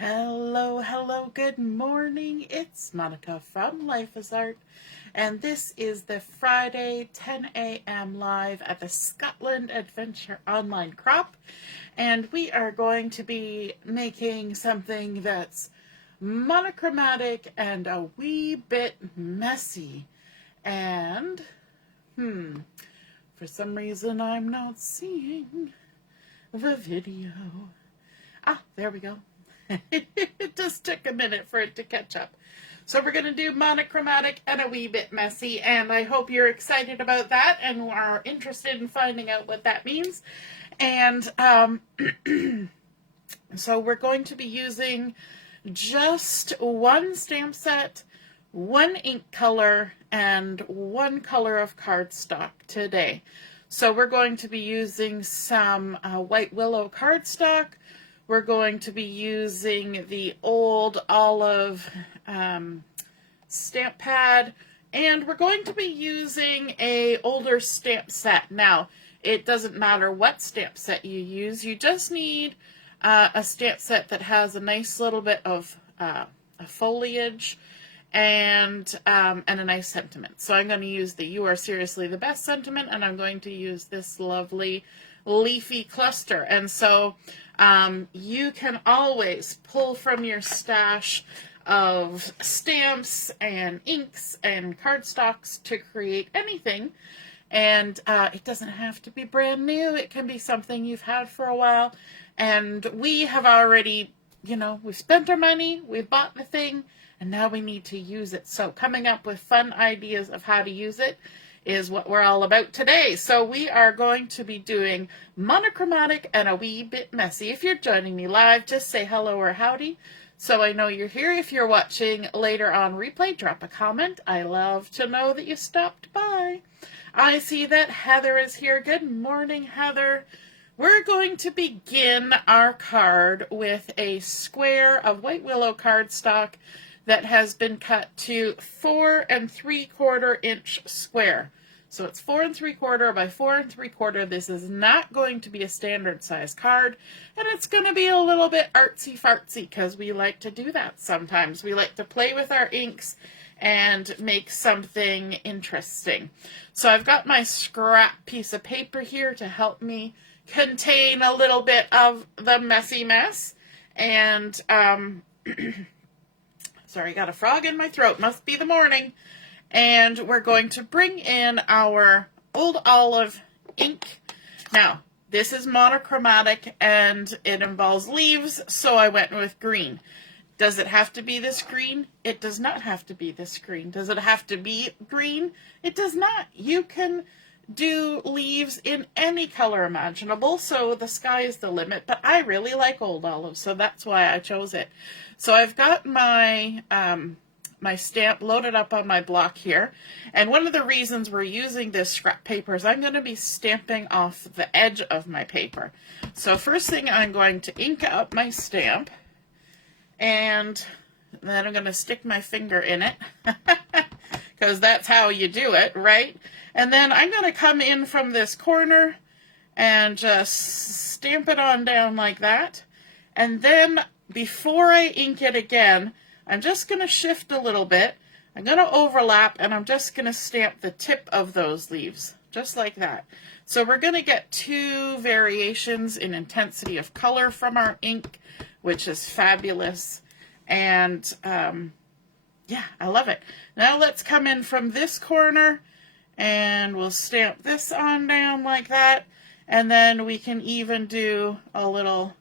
Hello, hello, good morning. It's Monica from Life is Art, and this is the Friday 10 a.m. live at the Scotland Adventure Online Crop, and we are going to be making something that's monochromatic and a wee bit messy. And, for some reason I'm not seeing the video. Ah, there we go. It just took a minute for it to catch up. So we're going to do monochromatic and a wee bit messy, and I hope you're excited about that and are interested in finding out what that means. And so we're going to be using just one stamp set, one ink color, and one color of cardstock today. So we're going to be using some white Willow cardstock. We're going to be using the old olive stamp pad, and we're going to be using a older stamp set. Now, it doesn't matter what stamp set you use. You just need a stamp set that has a nice little bit of foliage and a nice sentiment. So I'm going to use the "You Are Seriously the Best" sentiment, and I'm going to use this lovely leafy cluster. And so you can always pull from your stash of stamps and inks and cardstocks to create anything. And it doesn't have to be brand new. It can be something you've had for a while. And we have already, we've spent our money, we've bought the thing, and now we need to use it. So coming up with fun ideas of how to use it is what we're all about today. So we are going to be doing monochromatic and a wee bit messy. If you're joining me live, just say hello or howdy so I know you're here. If you're watching later on replay, drop a comment. I love to know that you stopped by. I see that Heather is here. Good morning, Heather. We're going to begin our card with a square of white Willow cardstock that has been cut to 4 3/4 inch square. So it's 4 3/4 by 4 3/4. This is not going to be a standard size card, and it's going to be a little bit artsy fartsy because we like to do that sometimes. We like to play with our inks and make something interesting. So I've got my scrap piece of paper here to help me contain a little bit of the messy mess. And sorry, got a frog in my throat. Must be the morning. And we're going to bring in our old olive ink. Now, this is monochromatic and it involves leaves, so I went with green. Does it have to be this green? It does not have to be this green. Does it have to be green? It does not. You can do leaves in any color imaginable, so the sky is the limit, but I really like old olive, so that's why I chose it. So I've got my my stamp loaded up on my block here, and one of the reasons we're using this scrap paper is I'm going to be stamping off the edge of my paper. So first thing, I'm going to ink up my stamp, and then I'm going to stick my finger in it because that's how you do it, right? And then I'm going to come in from this corner and just stamp it on down like that. And then before I ink it again, I'm just going to shift a little bit. I'm going to overlap, and I'm just going to stamp the tip of those leaves, just like that. So we're going to get two variations in intensity of color from our ink, which is fabulous. And yeah, I love it. Now let's come in from this corner, and we'll stamp this on down like that. And then we can even do a little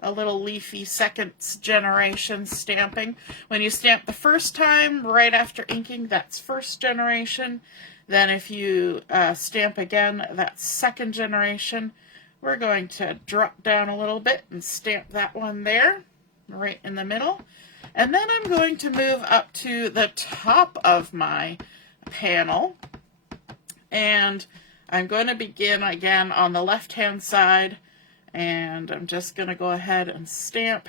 leafy second generation stamping. When you stamp the first time right after inking, that's first generation. Then if you stamp again, that's second generation. We're going to drop down a little bit and stamp that one there, right in the middle. And then I'm going to move up to the top of my panel, and I'm going to begin again on the left-hand side. And I'm just going to go ahead and stamp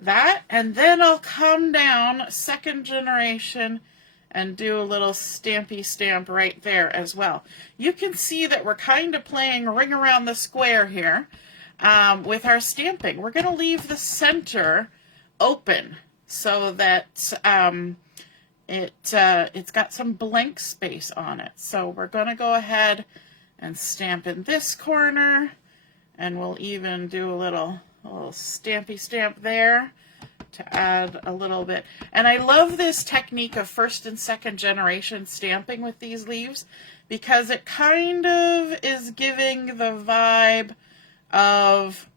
that. And then I'll come down second generation and do a little stampy stamp right there as well. You can see that we're kind of playing ring around the square here with our stamping. We're going to leave the center open so that it's got some blank space on it. So we're going to go ahead and stamp in this corner, and we'll even do a little stampy stamp there to add a little bit. And I love this technique of first and second generation stamping with these leaves, because it kind of is giving the vibe of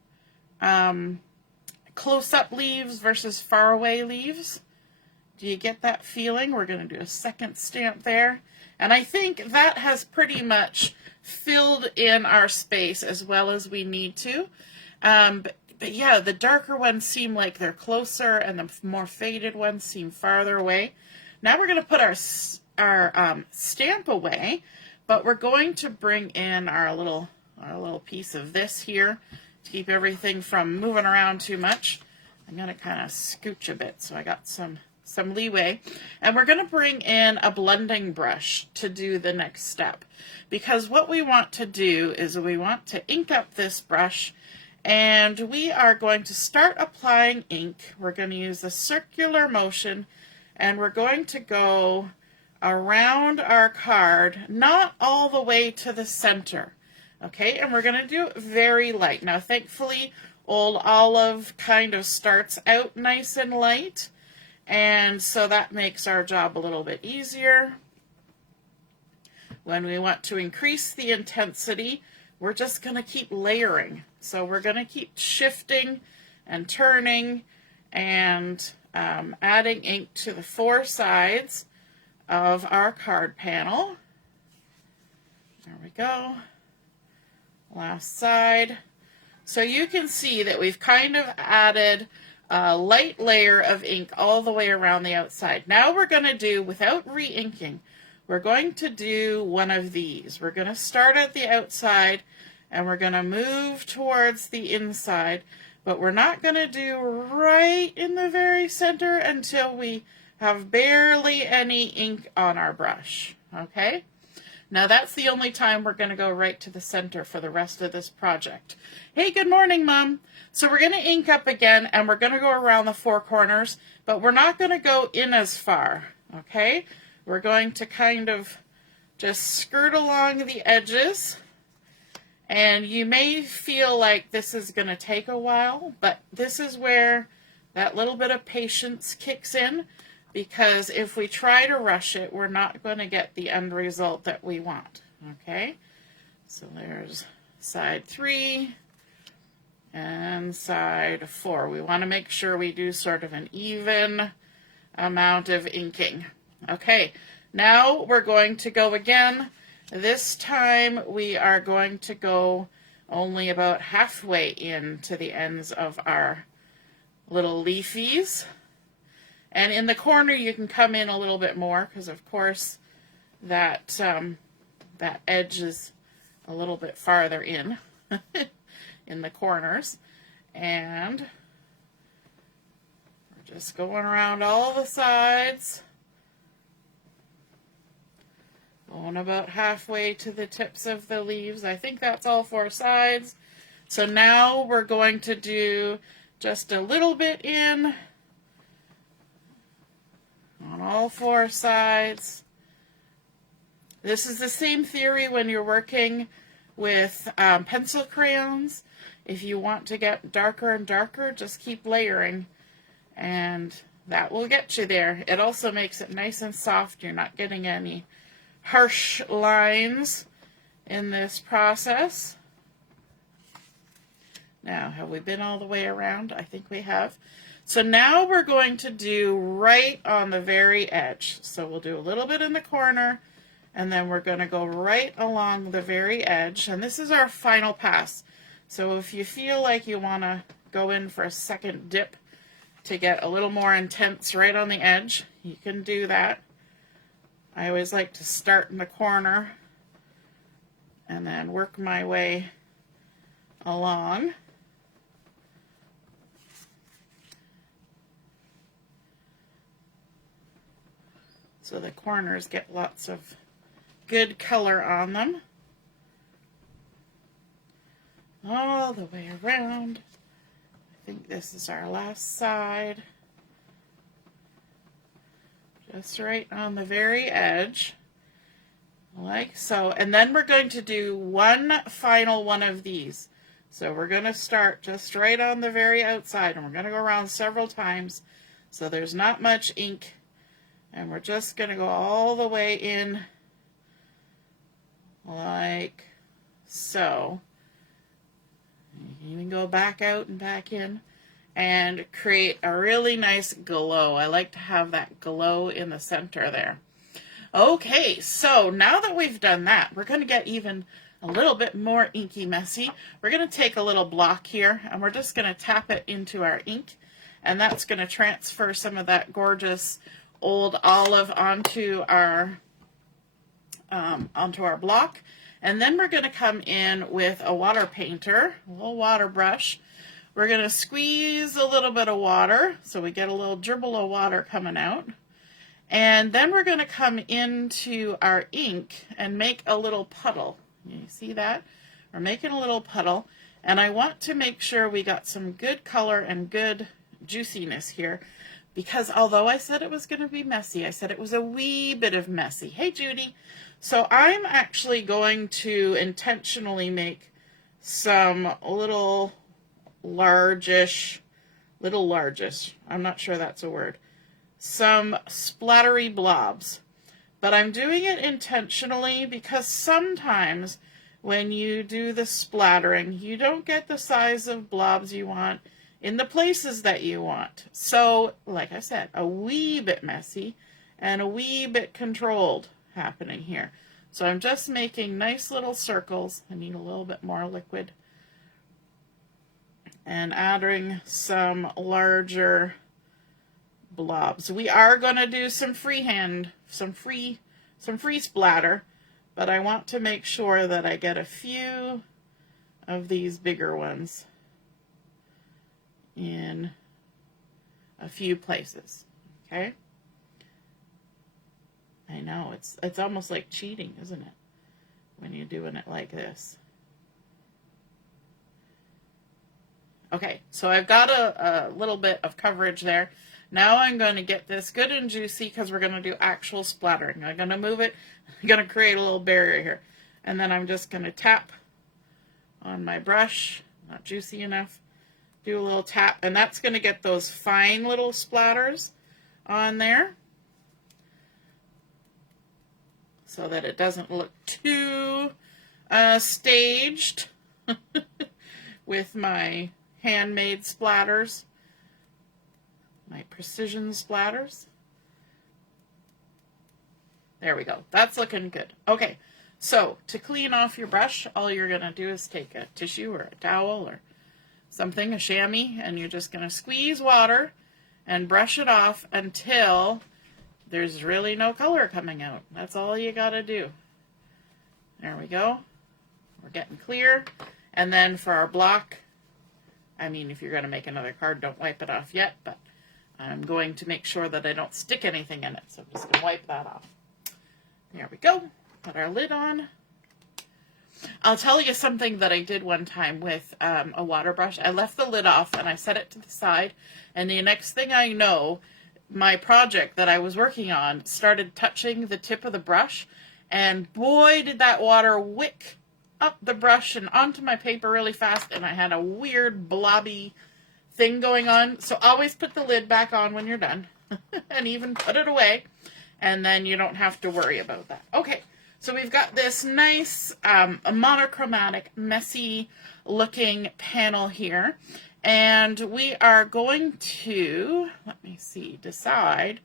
close-up leaves versus far-away leaves. Do you get that feeling? We're going to do a second stamp there. And I think that has pretty much filled in our space as well as we need to. But yeah, the darker ones seem like they're closer, and the more faded ones seem farther away. Now we're going to put our stamp away, but we're going to bring in our little piece of this here to keep everything from moving around too much. I'm going to kind of scooch a bit so I got some leeway. And we're going to bring in a blending brush to do the next step, because what we want to do is we want to ink up this brush, and we are going to start applying ink. We're going to use a circular motion, and we're going to go around our card, not all the way to the center. Okay, and we're going to do it very light. Now, thankfully, Old Olive kind of starts out nice and light, and so that makes our job a little bit easier. When we want to increase the intensity, we're just going to keep layering. So we're going to keep shifting and turning and adding ink to the four sides of our card panel. There we go. Last side. So you can see that we've kind of added a light layer of ink all the way around the outside. Now we're going to do, without re-inking, we're going to do one of these. We're going to start at the outside, and we're going to move towards the inside, but we're not going to do right in the very center until we have barely any ink on our brush. Okay? Now that's the only time we're going to go right to the center for the rest of this project. Hey, good morning, Mom. So we're going to ink up again, and we're going to go around the four corners, but we're not going to go in as far. Okay? We're going to kind of just skirt along the edges. And you may feel like this is going to take a while, but this is where that little bit of patience kicks in, because if we try to rush it, we're not going to get the end result that we want. Okay? So there's side 3 and side 4. We want to make sure we do sort of an even amount of inking. Okay, now we're going to go again. This time we are going to go only about halfway into the ends of our little leafies. And in the corner you can come in a little bit more, because of course that edge is a little bit farther in in the corners. And we're just going around all the sides. Going about halfway to the tips of the leaves. I think that's all four sides. So now we're going to do just a little bit in on all four sides. This is the same theory when you're working with pencil crayons. If you want to get darker and darker, just keep layering, and that will get you there. It also makes it nice and soft. You're not getting any harsh lines in this process. Now, have we been all the way around? I think we have. So now we're going to do right on the very edge. So we'll do a little bit in the corner, and then we're going to go right along the very edge. And this is our final pass. So if you feel like you want to go in for a second dip to get a little more intense right on the edge, you can do that. I always like to start in the corner and then work my way along. So the corners get lots of good color on them. All the way around. I think this is our last side. Just right on the very edge, like so. And then we're going to do one final one of these. So we're going to start just right on the very outside, and we're going to go around several times so there's not much ink. And we're just going to go all the way in like so. You can even go back out and back in and create a really nice glow. I like to have that glow in the center there. Okay, so now that we've done that, we're going to get even a little bit more inky messy. We're going to take a little block here and we're just going to tap it into our ink, and that's going to transfer some of that gorgeous old olive onto our block. And then we're going to come in with a water painter, a little water brush. We're going to squeeze a little bit of water so we get a little dribble of water coming out. And then we're going to come into our ink and make a little puddle. You see that? We're making a little puddle. And I want to make sure we got some good color and good juiciness here, because although I said it was going to be messy, I said it was a wee bit of messy. Hey, Judy. So I'm actually going to intentionally make some little largish, I'm not sure that's a word, some splattery blobs. But I'm doing it intentionally because sometimes when you do the splattering, you don't get the size of blobs you want in the places that you want. So, like I said, a wee bit messy and a wee bit controlled happening here. So I'm just making nice little circles. I need a little bit more liquid. And adding some larger blobs. We are going to do some freehand, some free splatter, but I want to make sure that I get a few of these bigger ones in a few places. Okay? I know, it's almost like cheating, isn't it? When you're doing it like this. Okay, so I've got a little bit of coverage there. Now I'm going to get this good and juicy because we're going to do actual splattering. I'm going to move it. I'm going to create a little barrier here. And then I'm just going to tap on my brush. Not juicy enough. Do a little tap. And that's going to get those fine little splatters on there, so that it doesn't look too staged with my handmade splatters, my precision splatters. There we go. That's looking good. Okay, so to clean off your brush, all you're going to do is take a tissue or a towel or something, a chamois, and you're just going to squeeze water and brush it off until there's really no color coming out. That's all you got to do. There we go. We're getting clear. And then for our block, I mean, if you're going to make another card, don't wipe it off yet, but I'm going to make sure that I don't stick anything in it, so I'm just going to wipe that off. There we go. Put our lid on. I'll tell you something that I did one time with a water brush. I left the lid off and I set it to the side, and the next thing I know, my project that I was working on started touching the tip of the brush, and boy did that water wick up the brush and onto my paper really fast, and I had a weird blobby thing going on. So always put the lid back on when you're done and even put it away, and then you don't have to worry about that. Okay, so we've got this nice monochromatic, messy looking panel here. And we are going to, let me see, decide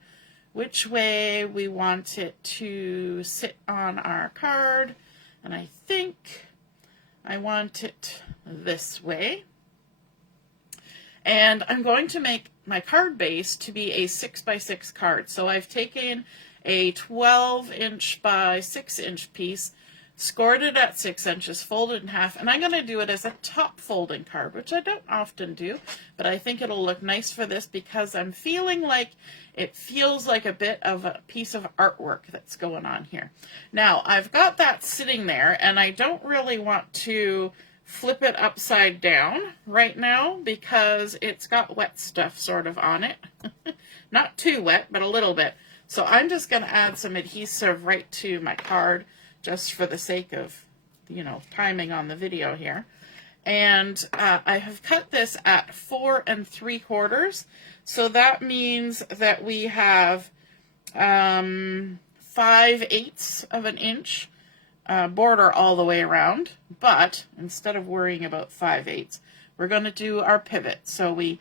which way we want it to sit on our card. And I think I want it this way. And I'm going to make my card base to be a 6x6 card. So I've taken a 12-inch by 6-inch piece, scored it at 6 inches, folded in half, and I'm going to do it as a top folding card, which I don't often do, but I think it'll look nice for this because I'm feeling like it feels like a bit of a piece of artwork that's going on here. Now, I've got that sitting there, and I don't really want to flip it upside down right now because it's got wet stuff sort of on it. Not too wet, but a little bit. So I'm just going to add some adhesive right to my card just for the sake of, you know, timing on the video here. And I have cut this at 4 3/4. So that means that we have 5/8 of an inch border all the way around. But instead of worrying about 5/8, we're going to do our pivot. So we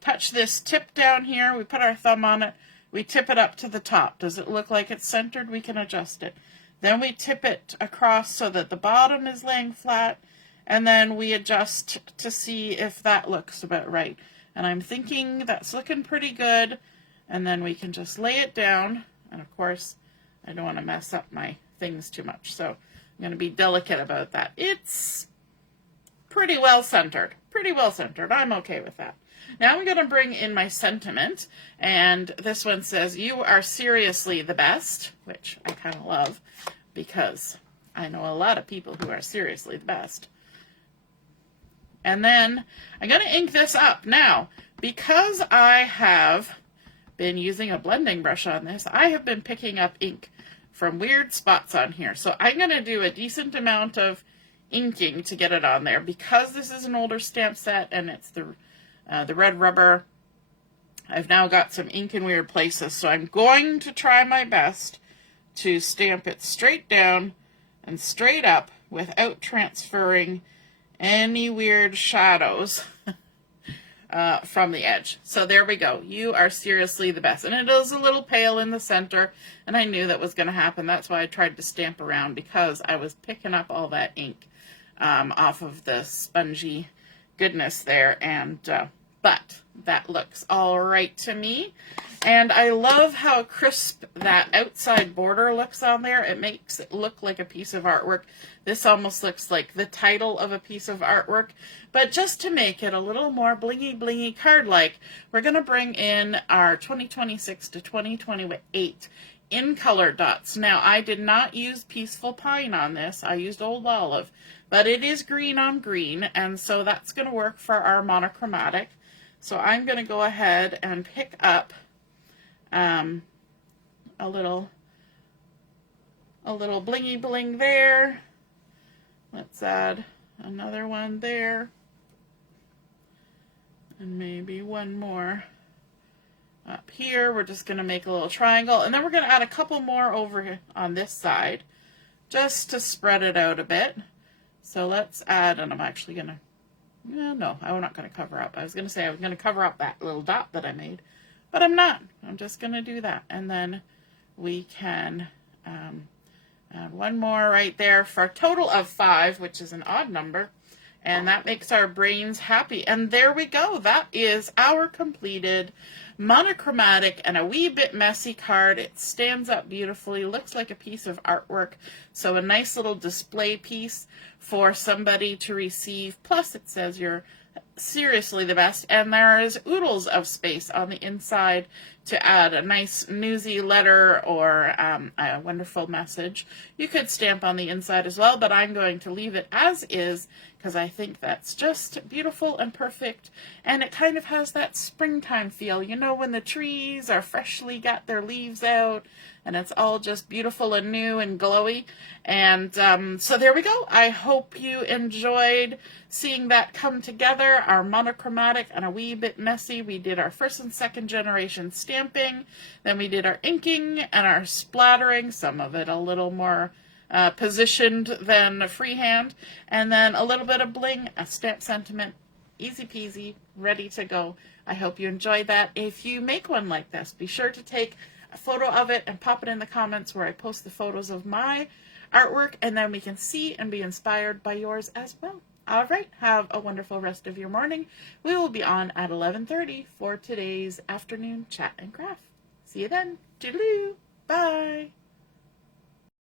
touch this tip down here. We put our thumb on it. We tip it up to the top. Does it look like it's centered? We can adjust it. Then we tip it across so that the bottom is laying flat. And then we adjust to see if that looks about right. And I'm thinking that's looking pretty good. And then we can just lay it down. And of course, I don't want to mess up my things too much. So I'm going to be delicate about that. It's pretty well centered. Pretty well centered. I'm okay with that. Now I'm going to bring in my sentiment. And this one says, "You are seriously the best," which I kind of love because I know a lot of people who are seriously the best. And then I'm going to ink this up. Now, because I have been using a blending brush on this, I have been picking up ink from weird spots on here. So I'm going to do a decent amount of inking to get it on there. Because this is an older stamp set and it's the red rubber, I've now got some ink in weird places. So I'm going to try my best to stamp it straight down and straight up without transferring any weird shadows from the edge. So there we go. You are seriously the best. And it is a little pale in the center, and I knew that was going to happen. That's why I tried to stamp around, because I was picking up all that ink off of the spongy goodness there. And but that looks all right to me. And I love how crisp that outside border looks on there. It makes it look like a piece of artwork. This almost looks like the title of a piece of artwork. But just to make it a little more blingy blingy card-like, we're going to bring in our 2026 to 2028 in color dots. Now, I did not use Peaceful Pine on this. I used Old Olive. But it is green on green, and so that's going to work for our monochromatic. So I'm going to go ahead and pick up a little blingy bling there. Let's add another one there. And maybe one more up here. We're just going to make a little triangle. And then we're going to add a couple more over on this side just to spread it out a bit. So let's add, and I'm actually going to, no, I'm not going to cover up. I was going to say I was going to cover up that little dot that I made, but I'm not. I'm just going to do that. And then we can add one more right there for a total of 5, which is an odd number. And that makes our brains happy. And there we go. That is our completed monochromatic and a wee bit messy card. It stands up beautifully, looks like a piece of artwork. So a nice little display piece for somebody to receive. Plus it says you're seriously the best. And there is oodles of space on the inside to add a nice newsy letter or a wonderful message. You could stamp on the inside as well, but I'm going to leave it as is because I think that's just beautiful and perfect. And it kind of has that springtime feel, you know, when the trees are freshly got their leaves out and it's all just beautiful and new and glowy. And so there we go. I hope you enjoyed seeing that come together, our monochromatic and a wee bit messy. We did our first and second generation stamping, then we did our inking and our splattering, some of it a little more positioned than freehand, and then a little bit of bling, a stamp sentiment, easy peasy, ready to go. I hope you enjoyed that. If you make one like this, be sure to take a photo of it and pop it in the comments where I post the photos of my artwork, and then we can see and be inspired by yours as well. All right, have a wonderful rest of your morning. We will be on at 11:30 for today's afternoon chat and craft. See you then. Toodaloo. Bye.